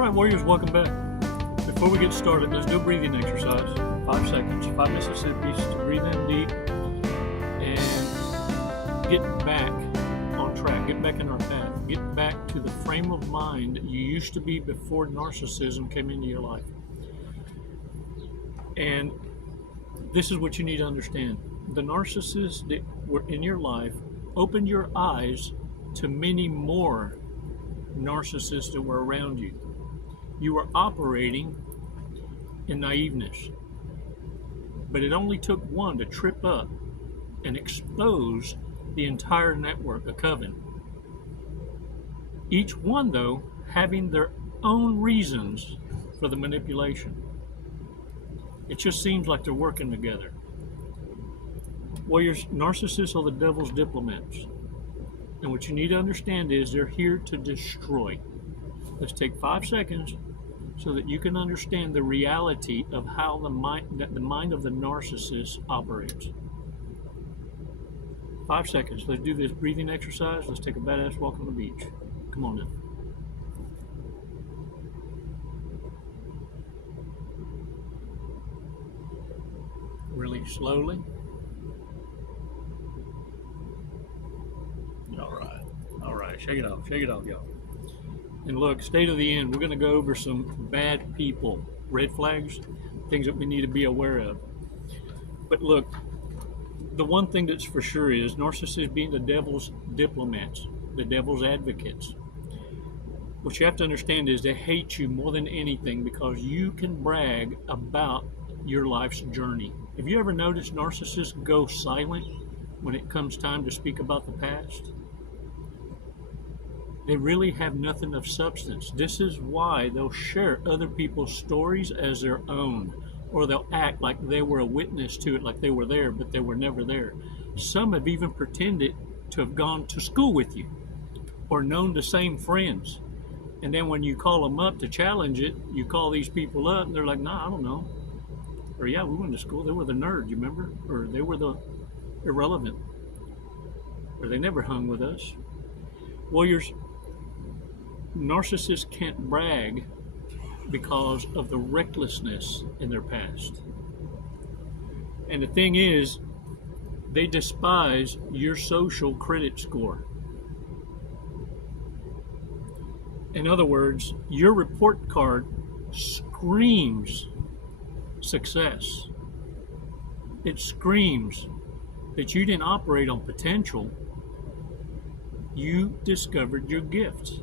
right, Warriors, welcome back. Before we get started, let's do a breathing exercise. 5 seconds, 5 Mississippis to breathe in deep and get back on track, get back in our path, get back to the frame of mind that you used to be before narcissism came into your life. And this is what you need to understand. The narcissists that were in your life opened your eyes to many more narcissists that were around you. You were operating in naiveness, but it only took one to trip up and expose the entire network, a coven. Each one, though, having their own reasons for the manipulation. It just seems like they're working together. Warriors, narcissists are the devil's diplomats. And what you need to understand is they're here to destroy. Let's take 5 seconds so that you can understand the reality of how the mind of the narcissist operates. 5 seconds. Let's do this breathing exercise. Let's take a badass walk on the beach. Come on now. Really slowly. All right, shake it off, y'all. And look, stay to the end. We're going to go over some bad people, red flags, things that we need to be aware of. But look, the one thing that's for sure is narcissists being the devil's diplomats, the devil's advocates. What you have to understand is they hate you more than anything because you can brag about your life's journey. Have you ever noticed narcissists go silent when it comes time to speak about the past? They really have nothing of substance. This is why they'll share other people's stories as their own, or they'll act like they were a witness to it, like they were there, but they were never there. Some have even pretended to have gone to school with you or known the same friends. And then when you call them up to challenge it, you call these people up and they're like, nah, I don't know. Or yeah, we went to school. They were the nerd, you remember? Or they were the irrelevant. Or they never hung with us. Warriors, narcissists can't brag because of the recklessness in their past. And the thing is, they despise your social credit score. In other words, your report card screams success. It screams that you didn't operate on potential. You discovered your gifts.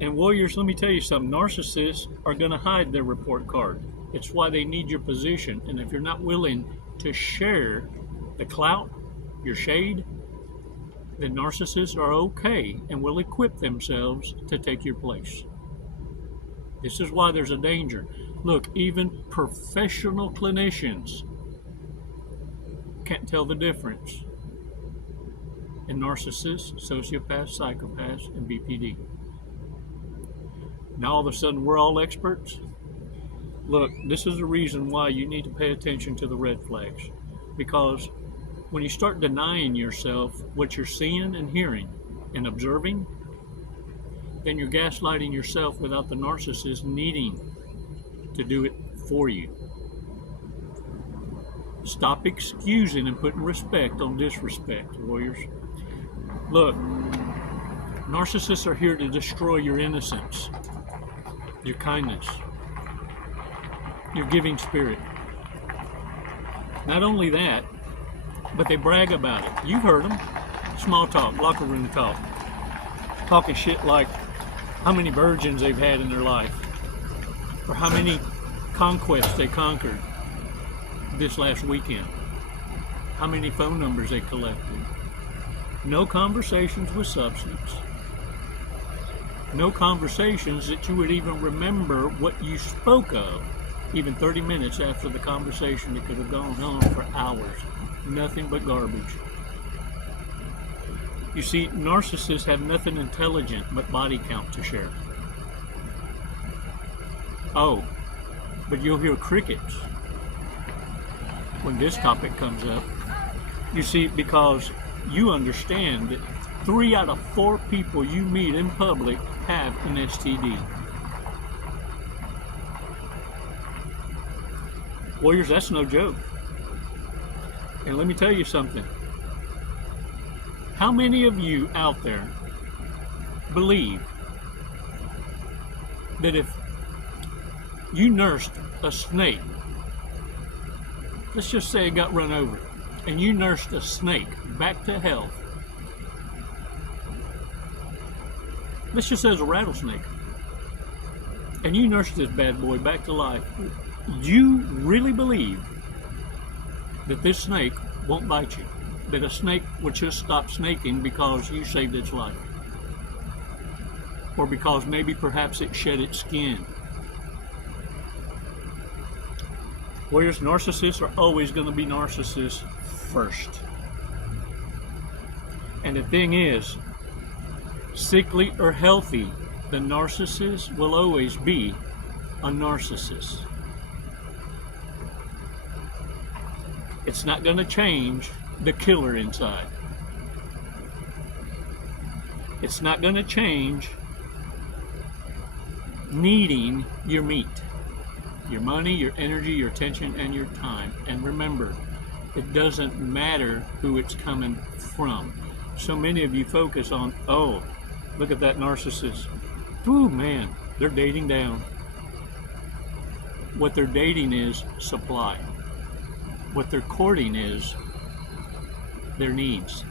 And Warriors, let me tell you something. Narcissists are going to hide their report card. It's why they need your position. And if you're not willing to share the clout, your shade, then narcissists are okay and will equip themselves to take your place. This is why there's a danger. Look, even professional clinicians can't tell the difference in narcissists, sociopaths, psychopaths, and BPD. Now all of a sudden we're all experts. Look, this is the reason why you need to pay attention to the red flags. Because when you start denying yourself what you're seeing and hearing and observing, then you're gaslighting yourself without the narcissist needing to do it for you. Stop excusing and putting respect on disrespect, Warriors. Look, narcissists are here to destroy your innocence, your kindness, your giving spirit. Not only that, but they brag about it. You've heard them. Small talk, locker room talk. Talking shit like how many virgins they've had in their life, or how many conquests they conquered this last weekend, how many phone numbers they collected. No conversations with substance. No conversations that you would even remember what you spoke of, even 30 minutes after the conversation that could have gone on for hours. Nothing but garbage. You see, narcissists have nothing intelligent but body count to share. Oh, but you'll hear crickets when this topic comes up. You see, because you understand that 3 out of 4 people you meet in public have an STD. Warriors, that's no joke. And let me tell you something. How many of you out there believe that if you nursed a snake, let's just say it got run over, and you nursed a snake back to health, let's just say it's a rattlesnake, and you nursed this bad boy back to life, you really believe that this snake won't bite you? That a snake would just stop snaking because you saved its life? Or because maybe perhaps it shed its skin? Warriors, narcissists are always going to be narcissists first. And the thing is, sickly or healthy, the narcissist will always be a narcissist. It's not going to change the killer inside. It's not going to change needing your meat, your money, your energy, your attention, and your time. And remember, it doesn't matter who it's coming from. So many of you focus on, oh, look at that narcissist. Ooh, man, they're dating down. What they're dating is supply. What they're courting is their needs,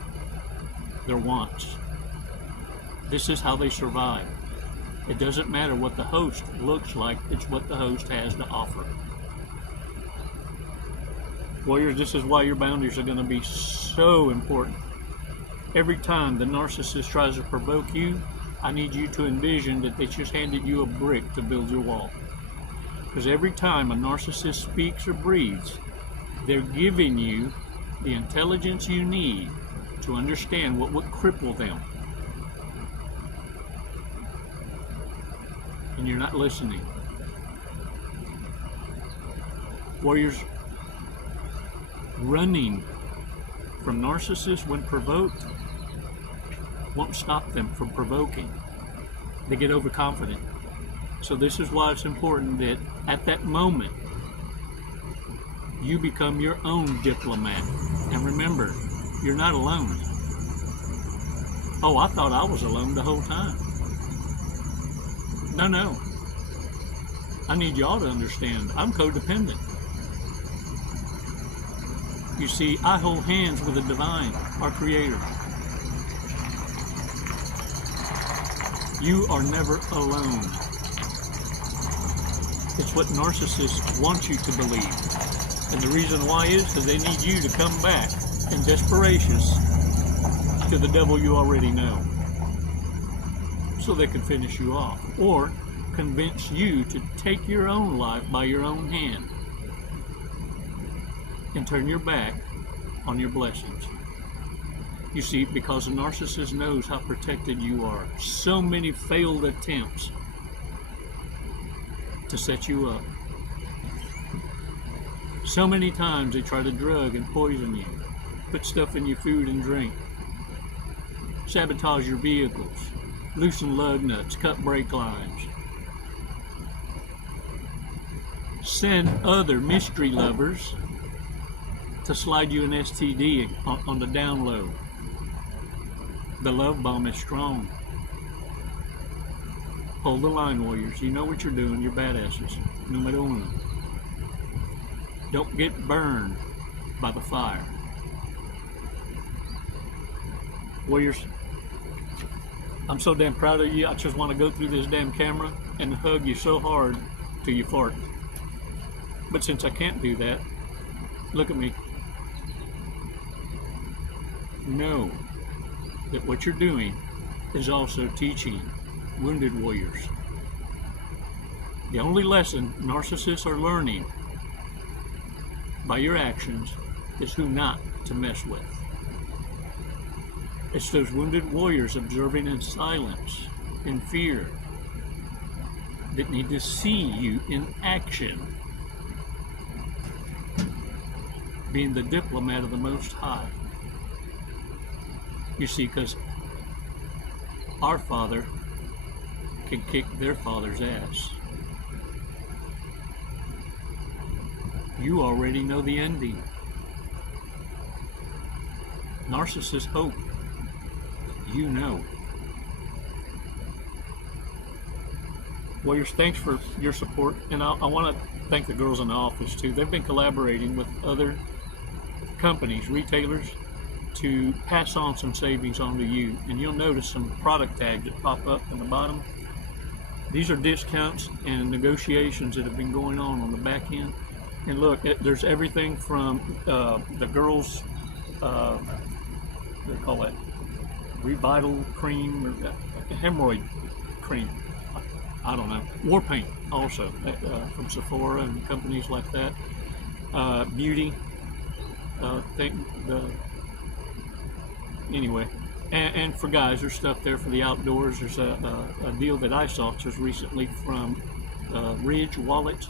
their wants. This is how they survive. It doesn't matter what the host looks like, it's what the host has to offer. Warriors, this is why your boundaries are going to be so important. Every time the narcissist tries to provoke you, I need you to envision that they just handed you a brick to build your wall. Because every time a narcissist speaks or breathes, they're giving you the intelligence you need to understand what would cripple them. And you're not listening. Warriors, running from narcissists when provoked won't stop them from provoking. They get overconfident. So this is why it's important that at that moment you become your own diplomat. And remember, you're not alone. Oh, I thought I was alone the whole time. No. I need y'all to understand, I'm codependent. You see, I hold hands with the divine, our creator. You are never alone. It's what narcissists want you to believe. And the reason why is because they need you to come back in desperation to the devil you already know, so they can finish you off, or convince you to take your own life by your own hand and turn your back on your blessings. You see, because a narcissist knows how protected you are. So many failed attempts to set you up. So many times they try to drug and poison you, put stuff in your food and drink, sabotage your vehicles, loosen lug nuts, cut brake lines, send other mystery lovers to slide you an STD on the down low. The love bomb is strong. Hold the line, warriors. You know what you're doing. You're badasses. Numero uno. Don't get burned by the fire. Warriors, I'm so damn proud of you. I just want to go through this damn camera and hug you so hard till you fart. But since I can't do that, look at me. Know that what you're doing is also teaching wounded warriors. The only lesson narcissists are learning by your actions is who not to mess with. It's those wounded warriors observing in silence, in fear, that need to see you in action, being the diplomat of the Most High. You see, because our Father can kick their father's ass. You already know the ending. Narcissists hope you know. Warriors, thanks for your support, and I want to thank the girls in the office too. They've been collaborating with other companies, retailers, to pass on some savings on to you, and you'll notice some product tags that pop up at the bottom. These are discounts and negotiations that have been going on the back end. And look, there's everything from the girls, they call it Revital cream or hemorrhoid cream. I don't know. War paint also from Sephora and companies like that. Beauty. Anyway, and for guys, there's stuff there for the outdoors. There's a deal that I saw just recently from Ridge Wallets.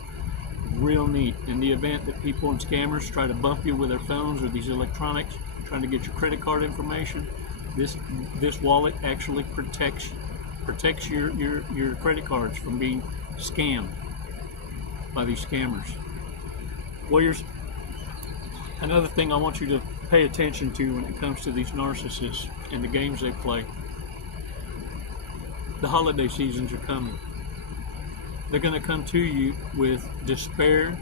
Real neat. In the event that people and scammers try to bump you with their phones or these electronics, trying to get your credit card information, this wallet actually protects your credit cards from being scammed by these scammers. Warriors, another thing I want you to pay attention to when it comes to these narcissists and the games they play. The holiday seasons are coming. They're going to come to you with despair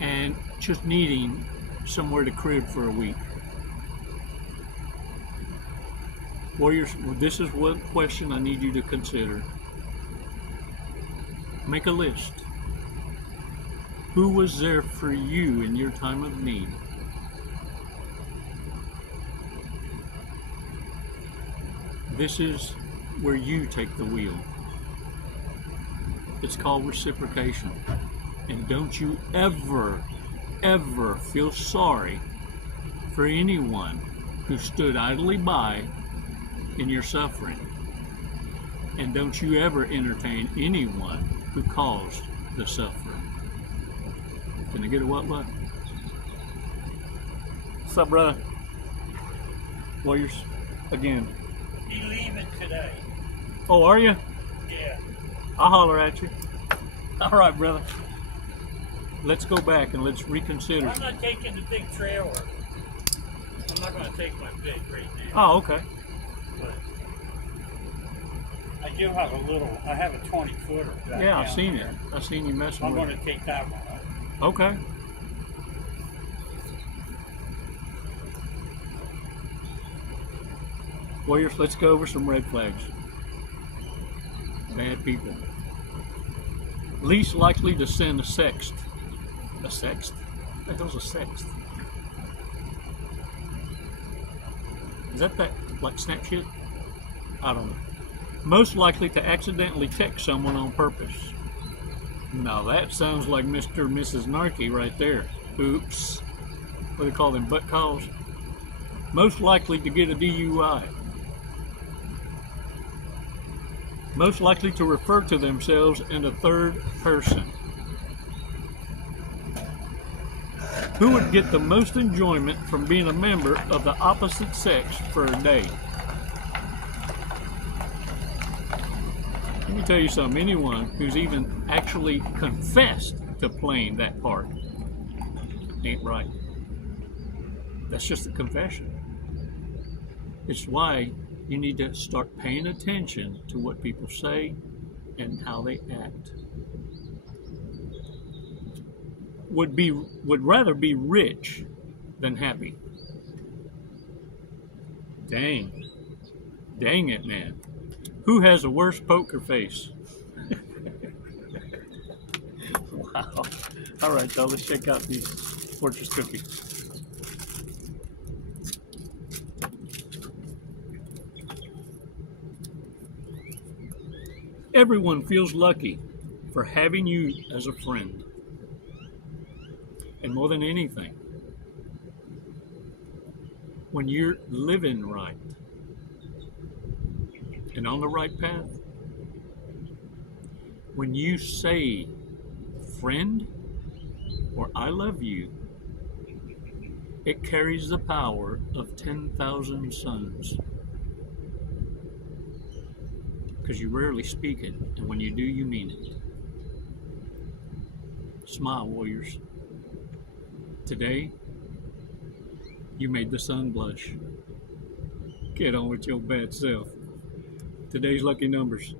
and just needing somewhere to crib for a week. Warriors, this is one question I need you to consider. Make a list. Who was there for you in your time of need? This is where you take the wheel. It's called reciprocation. And don't you ever feel sorry for anyone who stood idly by in your suffering. And don't you ever entertain anyone who caused the suffering. Can I get a what? What's up, brother? Warriors, again. Be leaving today. Oh, are you? Yeah. I'll holler at you. All right, brother. Let's go back and let's reconsider. I'm not taking the big trailer. I'm not going to take my big right now. Oh, okay. But I do have a little, I have a 20-footer. Yeah, I've seen it. I've seen you messing I'm with going to take that one up. Okay. Warriors, let's go over some red flags. Bad people. Least likely to send a sext. A sext? What the hell's a sext? Is that like Snapchat? I don't know. Most likely to accidentally text someone on purpose. Now that sounds like Mr. or Mrs. Narky right there. Oops. What do they call them? Butt calls? Most likely to get a DUI. Most likely to refer to themselves in the third person. Who would get the most enjoyment from being a member of the opposite sex for a day? Let me tell you something. Anyone who's even actually confessed to playing that part ain't right. That's just a confession. It's why you need to start paying attention to what people say and how they act. Would rather be rich than happy. Dang it, man. Who has a worse poker face? Wow. All right, y'all, let's check out these Fortress cookies. Everyone feels lucky for having you as a friend. And more than anything, when you're living right and on the right path, when you say friend or I love you, it carries the power of 10,000 suns. because you rarely speak it, and when you do, you mean it. Smile, warriors. Today, you made the sun blush. Get on with your bad self. Today's lucky numbers: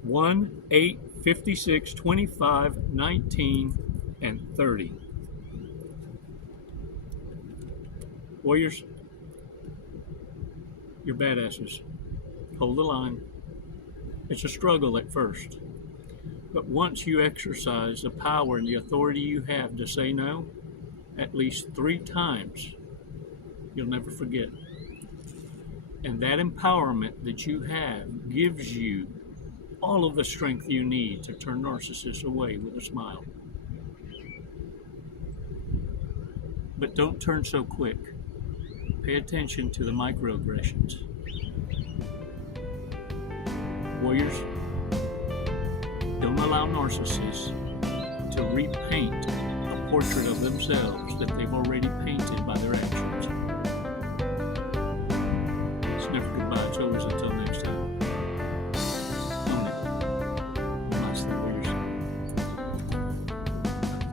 1, 8, 56, 25, 19, and 30. Warriors, you're badasses. Hold the line. It's a struggle at first, but once you exercise the power and the authority you have to say no at least 3 times, you'll never forget. And that empowerment that you have gives you all of the strength you need to turn narcissists away with a smile. But don't turn so quick. Pay attention to the microaggressions. Warriors, don't allow narcissists to repaint a portrait of themselves that they've already painted by their actions.